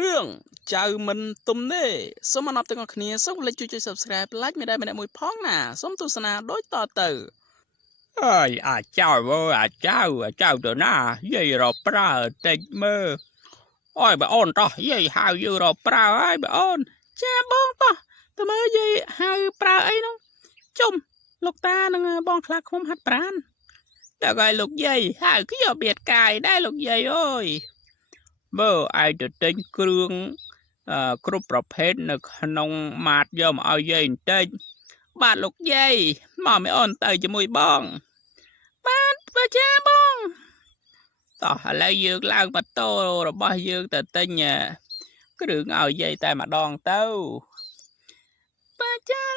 រឿងចៅមិនទុំទេសូមអនុទាំងអស់គ្នាសូមលេចជួយ Subscribe Like មិនដែលមួយផងណាសូមទស្សនាដូចតទៅអើយអាចៅអាចៅទៅណាយាយរកប្រើតិចមើលអើយបងអូនតោះយាយហៅយើងរកប្រើហើយបងអូនចាបងតោះតើមើលយាយហៅប្រើអីនោះជុំលោកតានឹងបងខ្លាឃុំហាត់ប្រាន ដល់ហើយលោកយាយហៅខ្ញុំបៀតកាយដែរលោកយាយអើយមើលឯងទៅទិញគ្រឿងគ្រប់ប្រភេទនៅក្នុងម៉ាតយកមកឲ្យយាយបន្តិចបាទលោកយាយមកមិនអូនទៅជាមួយបងបាទបើចាបង តោះឥឡូវយើងឡើងម៉ូតូរបស់យើងទៅទិញគ្រឿងឲ្យយាយតែម្ដងទៅបាទចា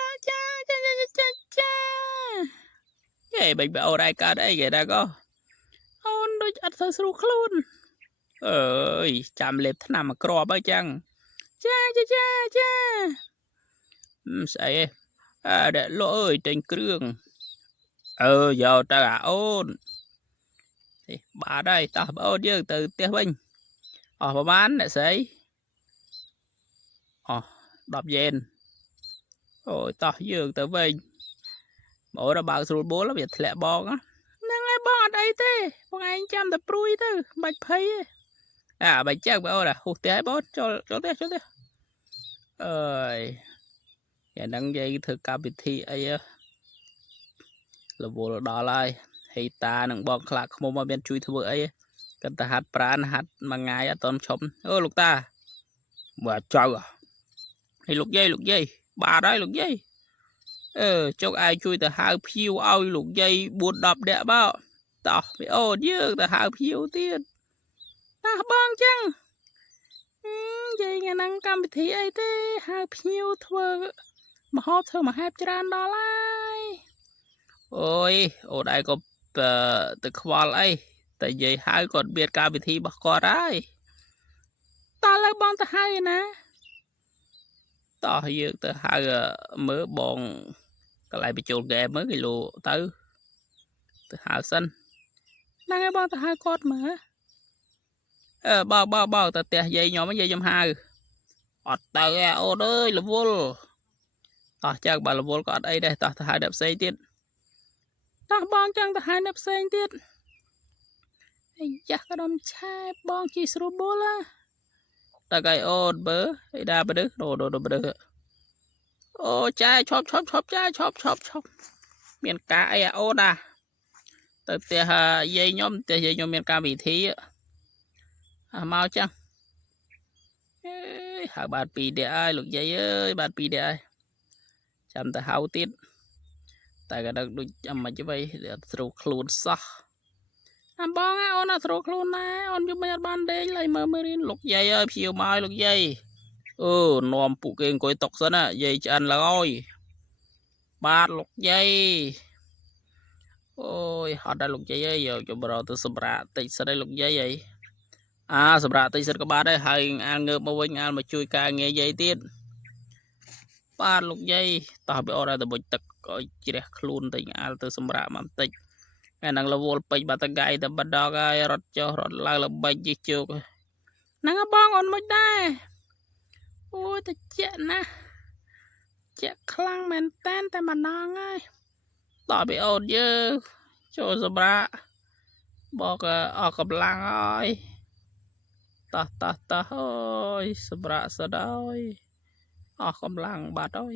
ហេបងប្អូនឯងកើតអីគេដែរក៏អូនដូចអត់ទៅស្រួលខ្លួនអើយចាំលេបថ្នាំមកគ្រាប់អីចឹងចាស្អីដាក់លក់អើយទិញគ្រឿងយកទៅអាអូនបាទហើយតោះបងអូនយើងទៅផ្ទះវិញអស់ប្រហែលអ្នកស្រីអស់10យ៉េនអូយតោះយើងទៅវិញបងអូនបើកស្រួលបួលវាធ្លាក់បងហ្នឹងហើយបងអត់អីទេបងឯងចាំតែព្រួយទៅបាច់ភ័យទេបើចឹងបងអូនហូសផ្ទះឲ្យបងចូលផ្ទះអើយយ៉ាងហ្នឹងយាយធ្វើកម្មវិធីអីរវល់ដល់ហើយហេតានឹងបងខ្លាក់ខ្មុំមកមានជួយធ្វើអីគាត់ទៅហាត់ប្រានហាត់មួយថ្ងៃអត់តន់ឈប់អូលោកតាមើលចៅហើយលោកយាយបាទហើយលោកយាយចុកឯងជួយទៅហៅភៀវឲ្យលោកយាយ4-10នាក់មកតោះមីអូនយើងទៅហៅភៀវទៀតតោះបងចឹងយាយថ្ងៃហ្នឹងកម្មវិធីអីទេហៅភ្ញៀវធ្វើម្ហូបធ្វើមហេបច្រើនដល់ហើយអូយអូនឯងក៏ទៅខ្វល់អីតែយាយហៅគាត់មានកម្មវិធីរបស់គាត់ហើយតើលើបងទៅហៅណាតោះយើងទៅហៅមើលបងកន្លែងបញ្ចូលហ្គេមមើលគីឡូទៅហៅសិនហ្នឹងហើយបងទៅហៅគាត់មើលបងទៅផ្ទះយាយខ្ញុំហៅអត់ទៅអូនអើយរវល់តោះចឹងបើរវល់ក៏អត់អីដែរតោះទៅហៅអ្នកផ្សេងទៀតតោះបងចឹងទៅហៅអ្នកផ្សេងទៀតអាយ៉ាកដុំឆែបងជីស្រួលបួលតើកៃអូនបើអីដាបដឹកដូបដឹកអូចាឈប់ចាឈប់មានការអីអូនទៅផ្ទះយាយខ្ញុំមានកម្មវិធីមកចឹងហៅបាន2នាក់ហើយលោកយាយអើយបាន2នាក់ហើយចាំទៅហៅទៀតតែក៏ដឹងដូចអាមិនវិញស្រួលខ្លួនសោះអាបងអូនអត់ស្រួលខ្លួនដែរអូនយប់មិនអត់បានដេកឡើយមើលរៀនលោកយាយអើយភៀវមកលោកយាយនាំពួកគេអង្គុយតុកសិនយាយឆ្អិនឡើងអើយបាទលោកយាយអូយហត់ដែរលោកយាយអើយយកបរោទៅសម្រាប់តិចសិនឯងលោកយាយអីសម្រាប់តិចសិនក៏បានដែរហើយអាលងើបមកវិញអាលមកជួយការងារយាយទៀតបាទលោកយាយតោះបីអត់ទៅបុចទឹកឲ្យជ្រះខ្លួនតិចអាលទៅសម្រាប់មកបន្តិចអានឹងរវល់ពេជ្របាត់តកៃតែបដកហើយរត់ចុះរត់ឡើងល្បិចជិះជោគហ្នឹងបងអូនមិនដែរអូយតិចណាស់ជាក់ខ្លាំងមែនតែនតែម្ដងហើយតោះបីអូនយើងចូលសម្រាប់បកអស់កម្លាំងហើយតោះអើយសម្រាប់សិនហើយអស់កម្លាំងបាត់ហើយ